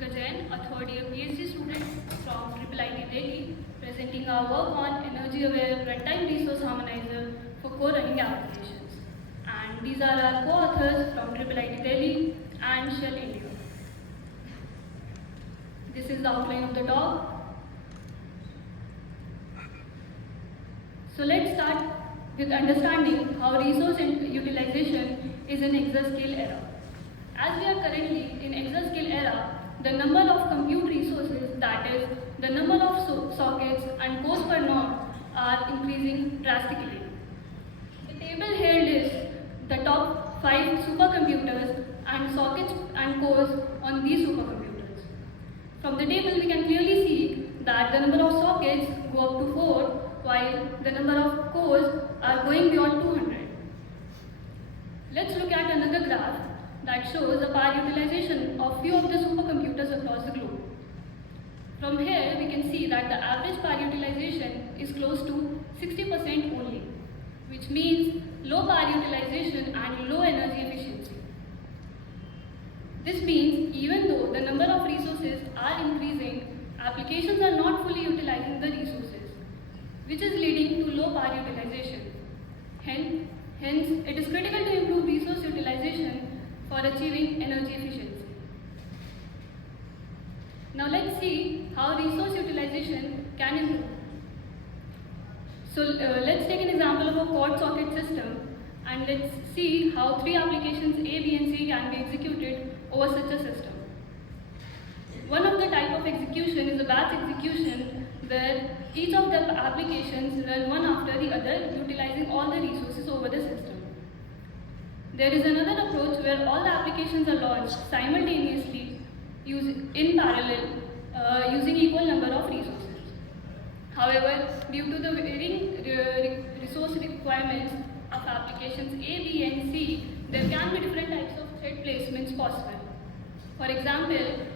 Anushka Jain, a third-year PhD student from IIIT Delhi, presenting our work on energy-aware runtime resource harmonizer for core running applications. And these are our co-authors from IIIT Delhi and Shell India. This is the outline of the talk. So let's start with understanding how resource utilization is in exascale era. As we are currently in exascale era, the number of compute resources, that is, the number of sockets and cores per node are increasing drastically. The table here lists the top 5 supercomputers and sockets and cores on these supercomputers. From the table we can clearly see that the number of sockets go up to 4 while the number of cores are going beyond 200. Let's look at another graph that shows the power utilization of few of the supercomputers across the globe. From here we can see that the average power utilization is close to 60% only, which means low power utilization and low energy efficiency. This means even though the number of resources are increasing, applications are not fully utilizing the resources, which is leading to low power utilization. Hence, it is critical to improve resource utilization for achieving energy efficiency. Now let's see how resource utilization can improve. So let's take an example of a quad socket system and let's see how 3 applications A, B and C can be executed over such a system. One of the type of execution is a batch execution where each of the applications run one after the other, utilizing all the resources over the system. There is another approach where all the applications are launched simultaneously in parallel using equal number of resources. However, due to the varying resource requirements of applications A, B and C, there can be different types of thread placements possible. For example,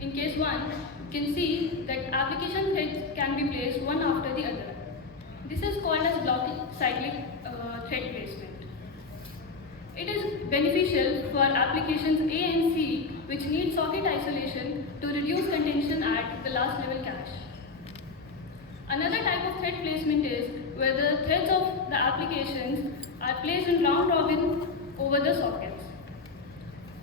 in case 1, you can see that application threads can be placed one after the other. This is called as block cyclic thread placement. It is beneficial for applications A and C which need socket isolation to reduce contention at the last level cache. Another type of thread placement is where the threads of the applications are placed in round robin over the sockets.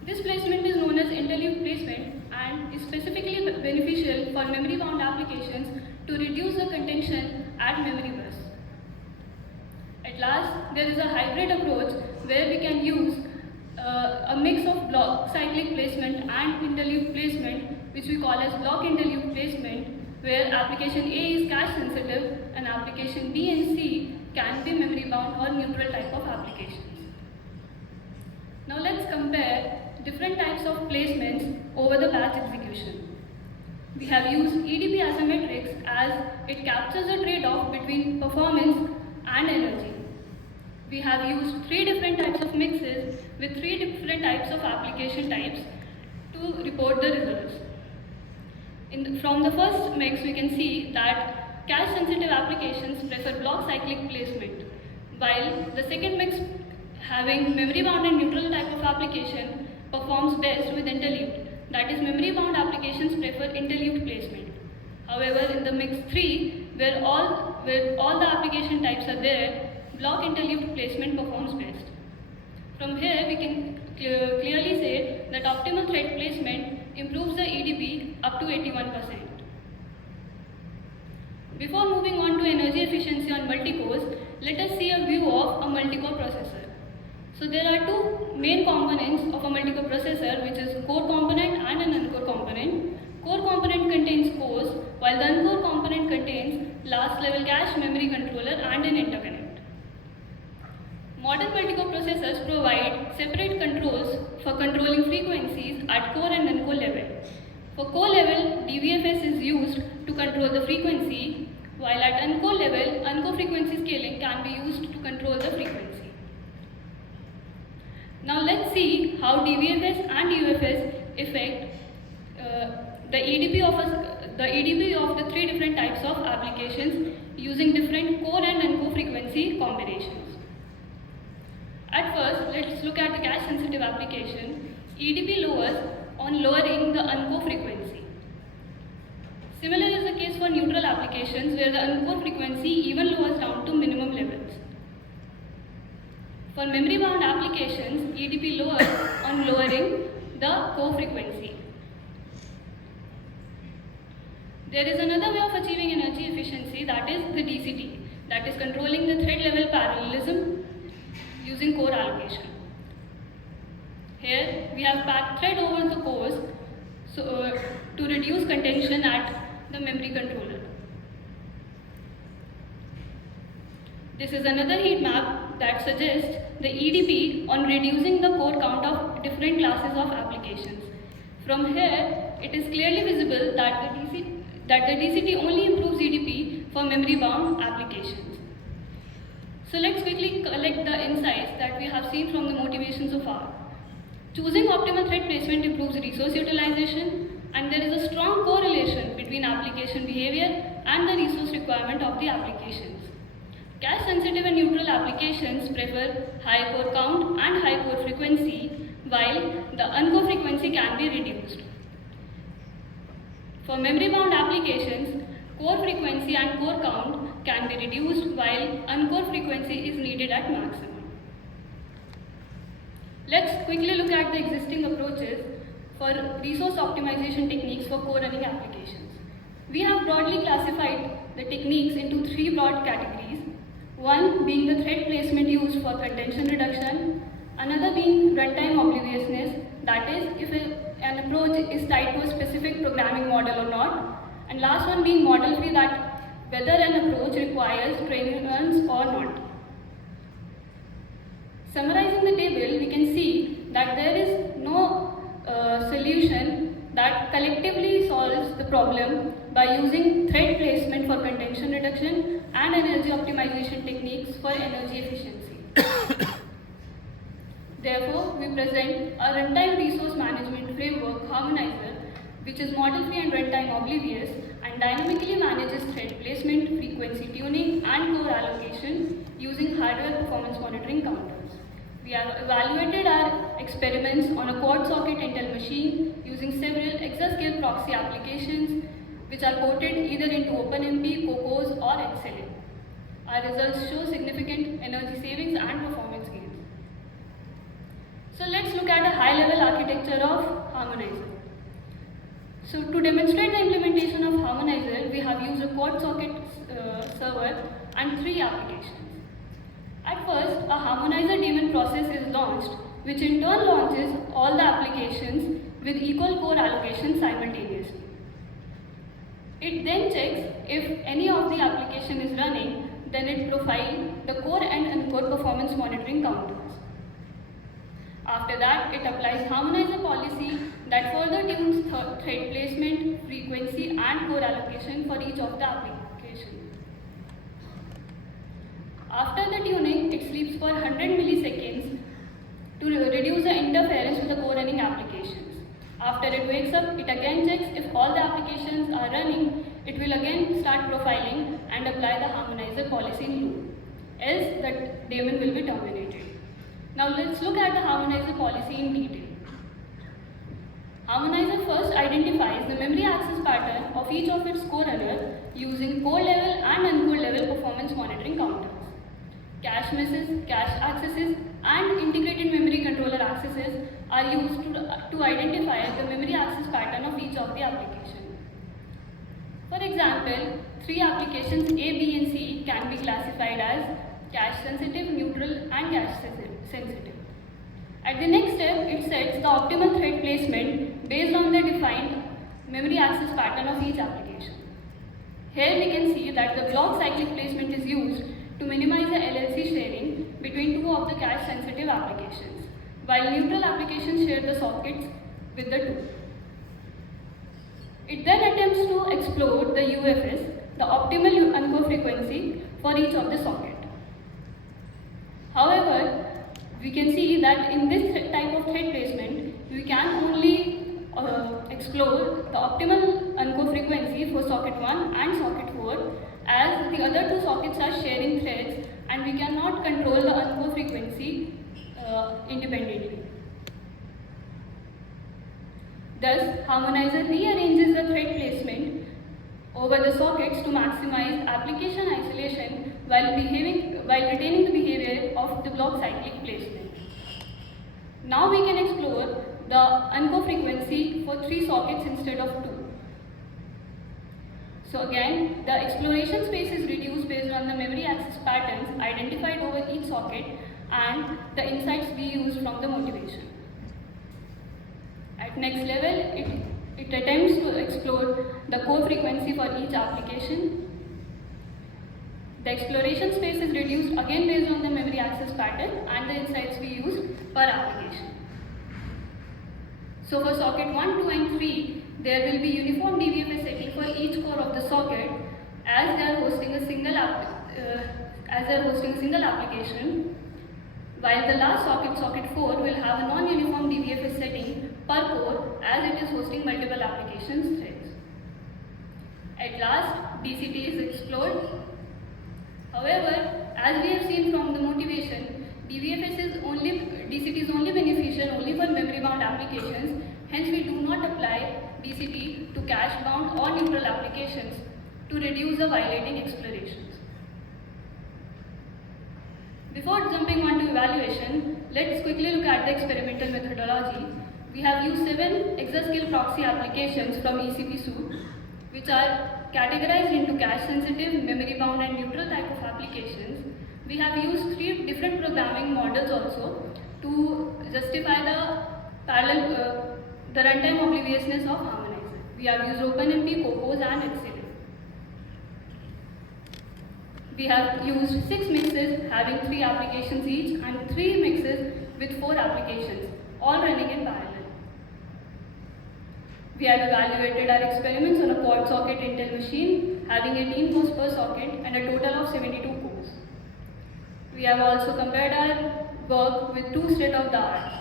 This placement is known as interleaved placement and is specifically beneficial for memory-bound applications to reduce the contention at memory bus. At last, there is a hybrid approach where we can use a mix of block cyclic placement and interleaved placement, which we call as block interleaved placement, where application A is cache sensitive and application B and C can be memory bound or neutral type of applications. Now let's compare different types of placements over the batch execution. We have used EDP as a matrix as it captures a trade-off between performance and energy. We have used 3 different types of mixes with 3 different types of application types to report the results. From the first mix, we can see that cache-sensitive applications prefer block cyclic placement, while the second mix, having memory-bound and neutral type of application, performs best with interleaved. That is, memory-bound applications prefer interleaved placement. However, in the mix 3, where all the application types are there, block interleaved placement performs best. From here, we can clearly say that optimal thread placement improves the EDP up to 81%. Before moving on to energy efficiency on multi-cores, let us see a view of a multi-core processor. So there are 2 main components of a multi-core processor, which is core component and an uncore component. Core component contains cores, while the uncore component contains last level cache, memory controller and an interconnect. Modern multi-core processors provide separate controls for controlling frequencies at core and uncore level. For core level, DVFS is used to control the frequency, while at uncore level, uncore frequency scaling can be used to control the frequency. Now let's see how DVFS and UFS affect the EDP of the 3 different types of applications using different core and uncore frequency combinations. At first, let's look at the cache sensitive application. EDP lowers on lowering the uncore frequency. Similar is the case for neutral applications where the uncore frequency even lowers down to minimum levels. For memory-bound applications, EDP lowers on lowering the core frequency. There is another way of achieving energy efficiency, that is the DCT, that is controlling the thread level parallelism using core allocation. Here we have packed thread over the cores to reduce contention at the memory controller. This is another heat map that suggests the EDP on reducing the core count of different classes of applications. From here, it is clearly visible that the DCT only improves EDP for memory-bound applications. So let's quickly collect the insights that we have seen from the motivation so far. Choosing optimal thread placement improves resource utilization, and there is a strong correlation between application behavior and the resource requirement of the applications. Cache-sensitive and neutral applications prefer high core count and high core frequency, while the uncore frequency can be reduced. For memory-bound applications, core frequency and core count can be reduced, while uncore frequency is needed at maximum. Let's quickly look at the existing approaches for resource optimization techniques for core running applications. We have broadly classified the techniques into three broad categories. One being the thread placement used for contention reduction, another being runtime obliviousness, that is, if an approach is tied to a specific programming model or not, and last one being model free, that whether an approach requires training runs or not. Summarizing the table, we can see that there is no solution that collectively solves the problem by using thread placement for contention reduction and energy optimization techniques for energy efficiency. Therefore, we present a runtime resource management framework harmonizer, which is model-free and runtime oblivious and dynamically manages thread placement, frequency tuning, and core allocation using hardware performance monitoring counters. We have evaluated our experiments on a quad socket Intel machine using several exascale proxy applications which are ported either into OpenMP, COCOS, or XLA. Our results show significant energy savings and performance gains. So let's look at a high-level architecture of Harmonizer. So to demonstrate the implementation of Harmonizer, we have used a quad socket server and three applications. At first, a Harmonizer daemon process is launched, which in turn launches all the applications with equal core allocation simultaneously. It then checks if any of the application is running, then it profiles the core and uncore performance monitoring counters. After that, it applies Harmonizer policy that further tunes thread placement, frequency, and core allocation for each of the applications. After the tuning, it sleeps for 100 milliseconds to reduce the interference with the core running applications. After it wakes up, it again checks if all the applications are running. It will again start profiling and apply the Harmonizer policy in loop. Else, the daemon will be terminated. Now let's look at the Harmonizer policy in detail. Harmonizer first identifies the memory access pattern of each of its core runners using core level and uncore level performance monitoring counters. Cache misses, cache accesses, and integrated memory controller accesses are used to identify the memory access pattern of each of the applications. For example, three applications A, B, and C can be classified as cache sensitive, neutral, and cache sensitive. At the next step, it sets the optimal thread placement based on the defined memory access pattern of each application. Here we can see that the block cyclic placement is used to minimize the LLC sharing between two of the cache sensitive applications, while neutral applications share the sockets with the two. It then attempts to explore the UFS, the optimal uncore frequency for each of the socket. However, we can see that in this type of thread placement, we can only explore the optimal uncore frequency for socket 1 and socket 4, as the other two sockets are sharing threads and we cannot control the uncore frequency independently. Thus, Harmonizer rearranges the thread placement over the sockets to maximize application isolation while retaining the behavior of the block cyclic placement. Now we can explore the UNCO frequency for 3 sockets instead of 2. So again, the exploration space is reduced based on the memory access patterns identified over each socket and the insights we use from the motivation. At next level, it attempts to explore the core frequency for each application. The exploration space is reduced again based on the memory access pattern and the insights we use per application. So for socket 1, 2 and 3, there will be uniform DVFS setting for each core of the socket as they are hosting a single application, while the last socket, socket 4, will have a non-uniform DVFS setting per core as it is hosting multiple applications threads. At last, DCT is explored. However, as we have seen from the motivation, DCT is only beneficial only for memory-bound applications. Hence, we do not apply DCT to cache-bound or neutral applications to reduce the violating explorations. Before jumping on to evaluation, let's quickly look at the experimental methodology. We have used 7 exascale proxy applications from ECP suite, which are categorized into cache-sensitive, memory-bound and neutral type of applications. We have used 3 different programming models also to justify the runtime obliviousness of Harmonizer. We have used OpenMP, Cocos and Excel. We have used 6 mixes having 3 applications each and 3 mixes with 4 applications, all running in parallel. We have evaluated our experiments on a quad socket Intel machine having 18 cores per socket and a total of 72 cores. We have also compared our work with 2 state-of-the-art.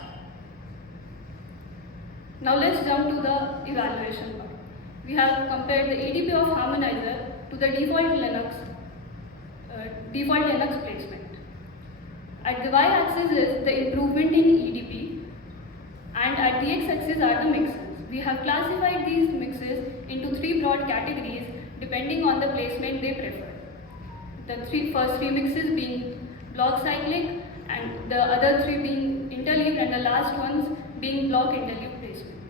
Now let's jump to the evaluation part. We have compared the ADP of Harmonizer to the default Linux placement. At the y-axis is the improvement in EDP and at the x-axis are the mixes. We have classified these mixes into 3 broad categories depending on the placement they prefer. The first 3 mixes being block cyclic and the other 3 being interleaved and the last ones being block interleaved placement.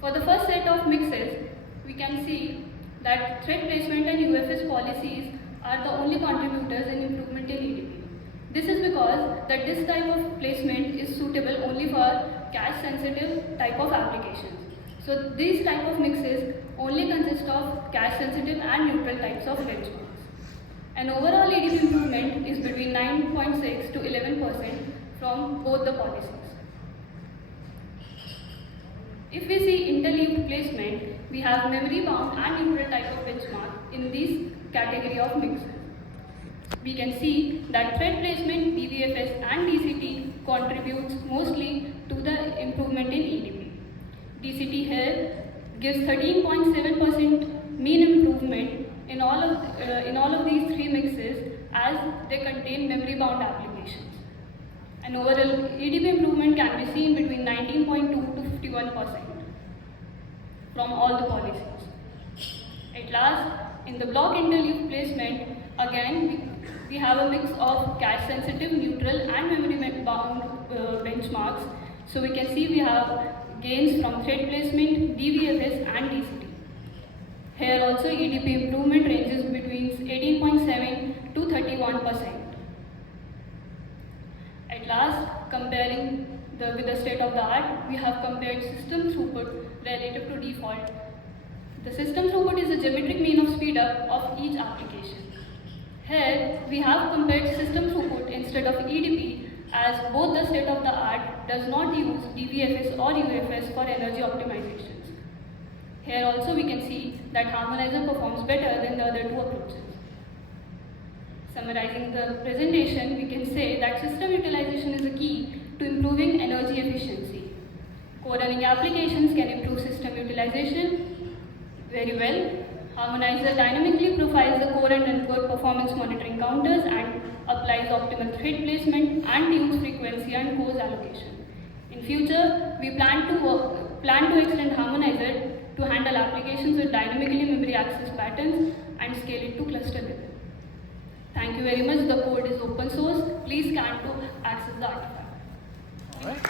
For the first set of mixes, we can see that thread placement and UFS policies are the only contributors in improvement in EDP. This is because that this type of placement is suitable only for cache sensitive type of applications. So these type of mixes only consist of cache sensitive and neutral types of benchmarks. And overall EDP improvement is between 9.6 to 11% from both the policies. If we see interleaved placement, we have memory bound and neutral type of benchmark in this category of mixes. We can see that thread placement, DVFS and DCT contributes mostly to the improvement in EDP. DCT here gives 13.7% mean improvement in all of these 3 mixes as they contain memory bound applications. And overall EDP improvement can be seen between 19.2 to 51% from all the policies. At last, in the block interleaved placement, again we have a mix of cache sensitive, neutral and memory bound benchmarks. So we can see we have gains from thread placement, DVFS and DCT. Here also EDP improvement ranges between 18.7 to 31%. At last, comparing with the state of the art, we have compared system throughput relative to default. The system throughput is the geometric mean of speed up of each application. Here, we have compared system throughput instead of EDP as both the state of the art does not use DVFS or UFS for energy optimizations. Here also we can see that Harmonizer performs better than the other 2 approaches. Summarizing the presentation, we can say that system utilization is a key to improving energy efficiency. Co-running applications can improve system utilization very well. Harmonizer dynamically profiles the core and uncore performance monitoring counters and applies optimal thread placement and tunes frequency and cores allocation. In future, we plan to plan to extend Harmonizer to handle applications with dynamically memory access patterns and scale it to cluster level. Thank you very much. The code is open source. Please scan to access the artifact. All right.